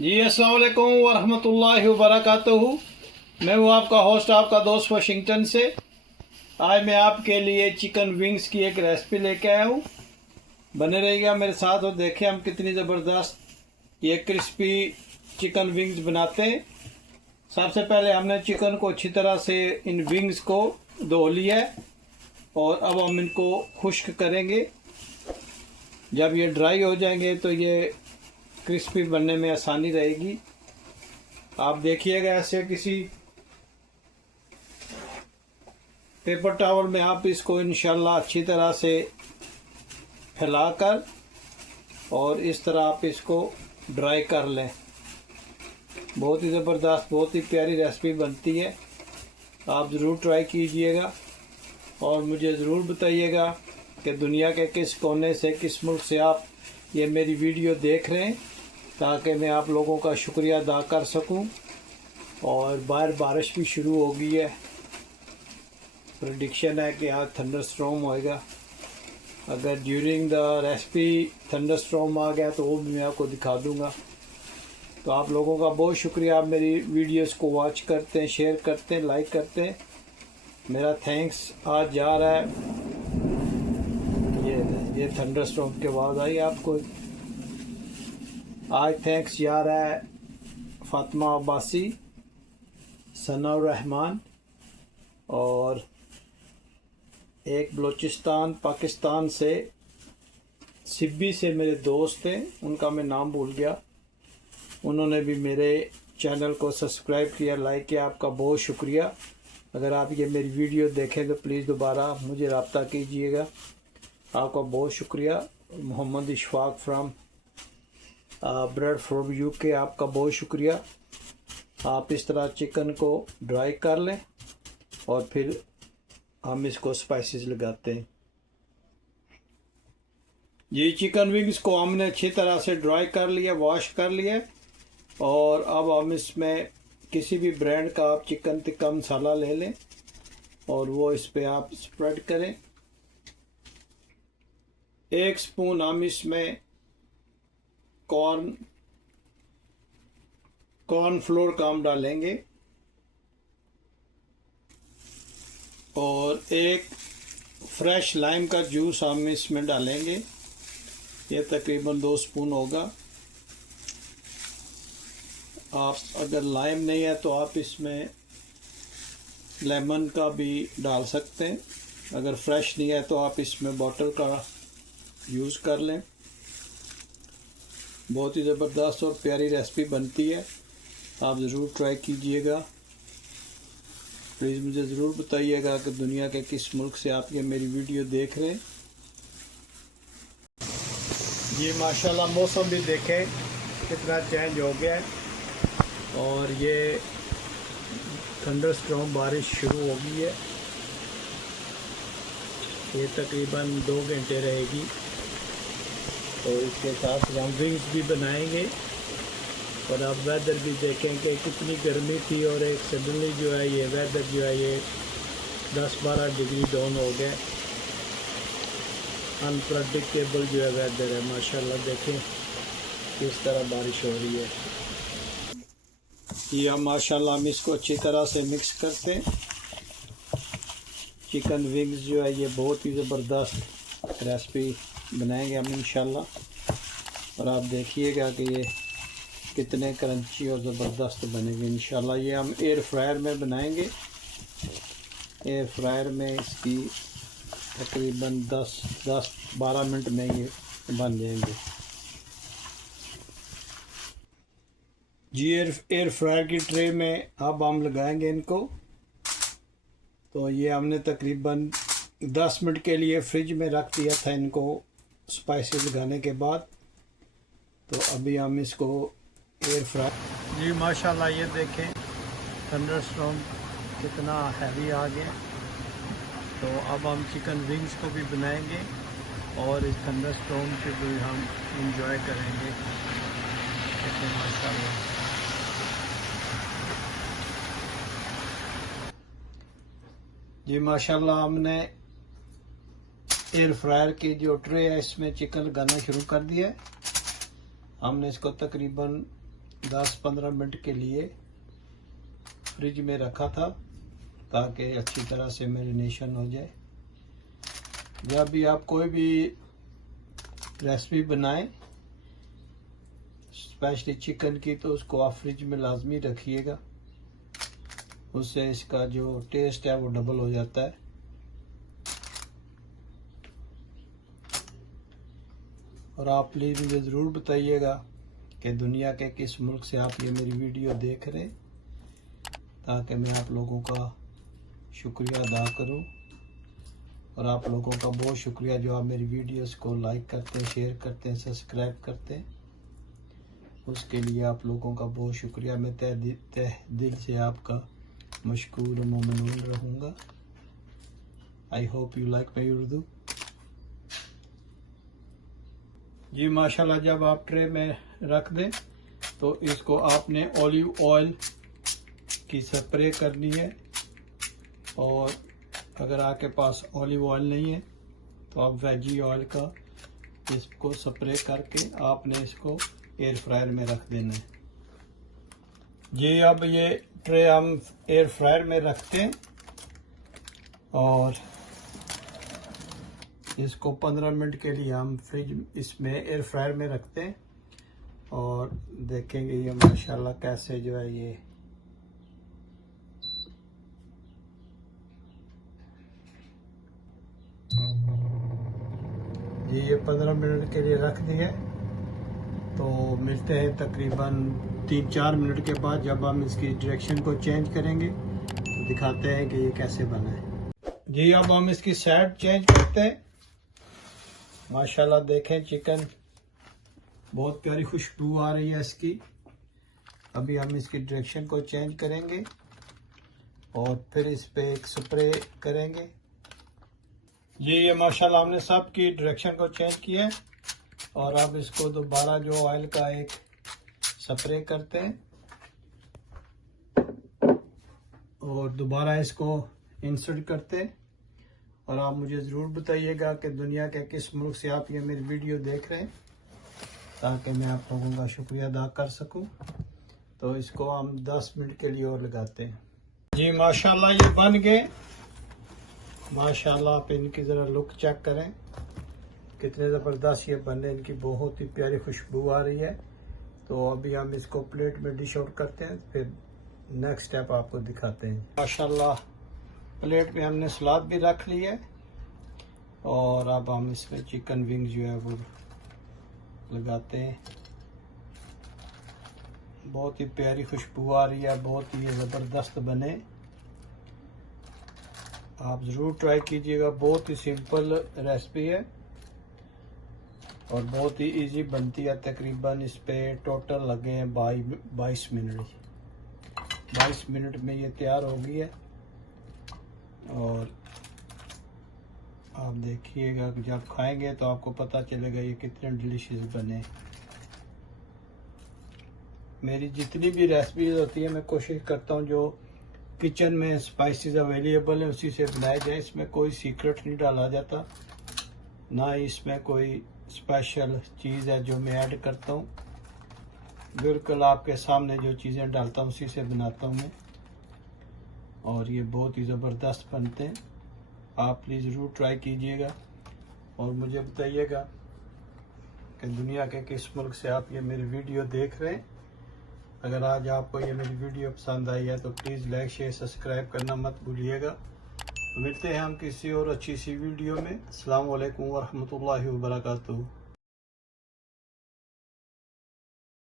जी अस्सलाम वालेकुम वरहमतुल्लाहि वबरकातुहू। मैं हूँ आपका होस्ट, आपका दोस्त वाशिंगटन से। आज मैं आपके लिए चिकन विंग्स की एक रेसिपी लेके आया हूँ। बने रहिएगा मेरे साथ और देखें हम कितनी ज़बरदस्त ये क्रिस्पी चिकन विंग्स बनाते हैं। सबसे पहले हमने चिकन को अच्छी तरह से इन विंग्स को धो लिया है और अब हम इनको खुश्क करेंगे। जब ये ड्राई हो जाएंगे तो ये क्रिस्पी बनने में आसानी रहेगी। आप देखिएगा ऐसे किसी पेपर टॉवल में आप इसको इंशाल्लाह अच्छी तरह से फैलाकर और इस तरह आप इसको ड्राई कर लें। बहुत ही ज़बरदस्त, बहुत ही प्यारी रेसिपी बनती है। आप ज़रूर ट्राई कीजिएगा और मुझे ज़रूर बताइएगा कि दुनिया के किस कोने से, किस मुल्क से आप ये मेरी वीडियो देख रहे हैं, ताकि मैं आप लोगों का शुक्रिया अदा कर सकूं। और बाहर बारिश भी शुरू हो गई है। प्रेडिक्शन है कि आज थंडर स्टॉर्म होएगा। अगर during the recipe thunder storm आ गया तो वो भी मैं आपको दिखा दूंगा। तो आप लोगों का बहुत शुक्रिया, आप मेरी वीडियोस को वॉच करते हैं, शेयर करते हैं, लाइक करते हैं। मेरा थैंक्स आज जा रहा है। ये थंडर स्टॉर्म के बाद आई आपको आज थैंक्स जा रहा है फातिमा अब्बासी, सना रहमान और एक बलूचिस्तान पाकिस्तान से सिब्बी से मेरे दोस्त हैं, उनका मैं नाम भूल गया। उन्होंने भी मेरे चैनल को सब्सक्राइब किया, लाइक किया। आपका बहुत शुक्रिया। अगर आप ये मेरी वीडियो देखें तो प्लीज़ दोबारा मुझे रब्ता कीजिएगा। आपका बहुत शुक्रिया। Mohammad Ishfaq from Bradford UK, आपका बहुत शुक्रिया। आप इस तरह चिकन को ड्राई कर लें और फिर हम इसको स्पाइसेस लगाते हैं। ये चिकन विंग्स को हमने अच्छी तरह से ड्राई कर लिया, वॉश कर लिया और अब हम इसमें किसी भी ब्रांड का आप चिकन टिक्का मसाला ले लें और वो इस पर आप स्प्रेड करें। 1 स्पून हम इसमें कॉर्नफ्लोर का हम डालेंगे और एक फ्रेश लाइम का जूस हम इसमें डालेंगे। ये तकरीबन 2 स्पून होगा। आप अगर लाइम नहीं है तो आप इसमें लेमन का भी डाल सकते हैं। अगर फ्रेश नहीं है तो आप इसमें बॉटल का यूज़ कर लें। बहुत ही ज़बरदस्त और प्यारी रेसिपी बनती है। आप ज़रूर ट्राई कीजिएगा। प्लीज़ मुझे ज़रूर बताइएगा कि दुनिया के किस मुल्क से आप ये मेरी वीडियो देख रहे हैं। ये माशाल्लाह मौसम भी देखें कितना चेंज हो गया है और ये थंडर स्टॉर्म बारिश शुरू हो गई है। ये तकरीबन 2 घंटे रहेगी। तो इसके साथ हम विंग्स भी बनाएंगे और आप वेदर भी देखेंगे कितनी गर्मी थी और एक सडनली जो है ये वेदर जो है ये 10-12 डिग्री डाउन हो गया। अनप्रडिक्टेबल जो है वेदर है। माशाल्लाह देखें किस तरह बारिश हो रही है। ये माशाल्लाह हम इसको अच्छी तरह से मिक्स करते हैं। चिकन विंग्स जो है ये बहुत ही ज़बरदस्त रेसिपी बनाएंगे हम इंशाल्लाह और आप देखिएगा कि ये कितने क्रंची और ज़बरदस्त बनेंगे इंशाल्लाह। ये हम एयर फ्रायर में बनाएंगे। एयर फ्रायर में इसकी तकरीबन 10-12 मिनट में ये बन जाएंगे। जी एयर फ्रायर की ट्रे में अब हम लगाएंगे इनको। तो ये हमने तकरीबन 10 मिनट के लिए फ्रिज में रख दिया था इनको स्पाइसेस लगाने के बाद। तो अभी हम इसको एयर फ्राई। जी माशाल्लाह ये देखें थंडर स्टॉर्म कितना हैवी आ गया। तो अब हम चिकन विंग्स को भी बनाएंगे और इस थंडर स्टॉर्म से भी हम इंजॉय करेंगे। देखें माशाल्लाह। जी माशाल्लाह हमने एयर फ्रायर की जो ट्रे है इसमें चिकन लगाना शुरू कर दिया है। हमने इसको तकरीबन 10-15 मिनट के लिए फ्रिज में रखा था ताकि अच्छी तरह से मैरिनेशन हो जाए। जब भी आप कोई भी रेसिपी बनाएं स्पेशली चिकन की, तो उसको आप फ्रिज में लाजमी रखिएगा, उससे इसका जो टेस्ट है वो डबल हो जाता है। और आप प्लीज़ मुझे ज़रूर बताइएगा कि दुनिया के किस मुल्क से आप ये मेरी वीडियो देख रहे हैं, ताकि मैं आप लोगों का शुक्रिया अदा करूं। और आप लोगों का बहुत शुक्रिया जो आप मेरी वीडियोस को लाइक करते हैं, शेयर करते हैं, सब्सक्राइब करते हैं, उसके लिए आप लोगों का बहुत शुक्रिया। मैं तह दिल से आपका मशकूर व ममनून रहूँगा। I hope you like my Urdu. जी माशाल्लाह, जब आप ट्रे में रख दें तो इसको आपने ऑलिव ऑयल की स्प्रे करनी है। और अगर आपके पास ऑलिव ऑयल नहीं है तो आप वेजी ऑयल का इसको स्प्रे करके आपने इसको एयर फ्रायर में रख देना है। जी अब ये ट्रे हम एयर फ्रायर में रखते हैं और इसको 15 मिनट के लिए हम इसमें एयर फ्रायर में रखते हैं और देखेंगे ये माशाल्लाह कैसे जो है ये ये 15 मिनट के लिए रख दिए। तो मिलते हैं तकरीबन 3-4 मिनट के बाद, जब हम इसकी डायरेक्शन को चेंज करेंगे तो दिखाते हैं कि ये कैसे बना है। जी अब हम इसकी साइड चेंज करते हैं। माशाल्लाह देखें चिकन बहुत प्यारी खुशबू आ रही है इसकी। अभी हम इसकी डायरेक्शन को चेंज करेंगे और फिर इस पे एक स्प्रे करेंगे। ये माशाल्लाह हमने सब की डायरेक्शन को चेंज किया है और अब इसको दोबारा जो ऑयल का एक स्प्रे करते हैं और दोबारा इसको इंसर्ट करते हैं। और आप मुझे ज़रूर बताइएगा कि दुनिया के किस मुल्क से आप ये मेरी वीडियो देख रहे हैं, ताकि मैं आप लोगों का शुक्रिया अदा कर सकूं। तो इसको हम 10 मिनट के लिए और लगाते हैं। जी माशाल्लाह ये बन गए। माशाल्लाह आप इनकी ज़रा लुक चेक करें, कितने ज़बरदस्त ये बने, इनकी बहुत ही प्यारी खुशबू आ रही है। तो अभी हम इसको प्लेट में डिश आउट करते हैं, फिर नेक्स्ट स्टेप आपको दिखाते हैं। माशाल्लाह प्लेट में हमने सलाद भी रख ली है और अब हम इसमें चिकन विंग जो है वो लगाते हैं। बहुत ही प्यारी खुशबू आ रही है, बहुत ही ज़बरदस्त बने। आप ज़रूर ट्राई कीजिएगा, बहुत ही सिंपल रेसिपी है और बहुत ही इजी बनती है। तकरीबन इस पे टोटल लगे हैं 22 मिनट। 22 मिनट में ये तैयार हो गई है। और आप देखिएगा कि जब खाएंगे तो आपको पता चलेगा ये कितने डिलीशियस बने। मेरी जितनी भी रेसिपीज होती है मैं कोशिश करता हूँ जो किचन में स्पाइसेस अवेलेबल है उसी से बनाया जाए। इसमें कोई सीक्रेट नहीं डाला जाता, ना ही इसमें कोई स्पेशल चीज़ है जो मैं ऐड करता हूँ। बिल्कुल आपके सामने जो चीज़ें डालता हूँ उसी से बनाता हूँ मैं, और ये बहुत ही ज़बरदस्त बनते हैं। आप प्लीज़ ज़रूर ट्राई कीजिएगा और मुझे बताइएगा कि दुनिया के किस मुल्क से आप ये मेरी वीडियो देख रहे हैं। अगर आज आपको ये मेरी वीडियो पसंद आई है तो प्लीज़ लाइक शेयर सब्सक्राइब करना मत भूलिएगा। तो मिलते हैं हम किसी और अच्छी सी वीडियो में। अस्सलाम वालेकुम वरहमतुल्लाहि वबरकातुहू।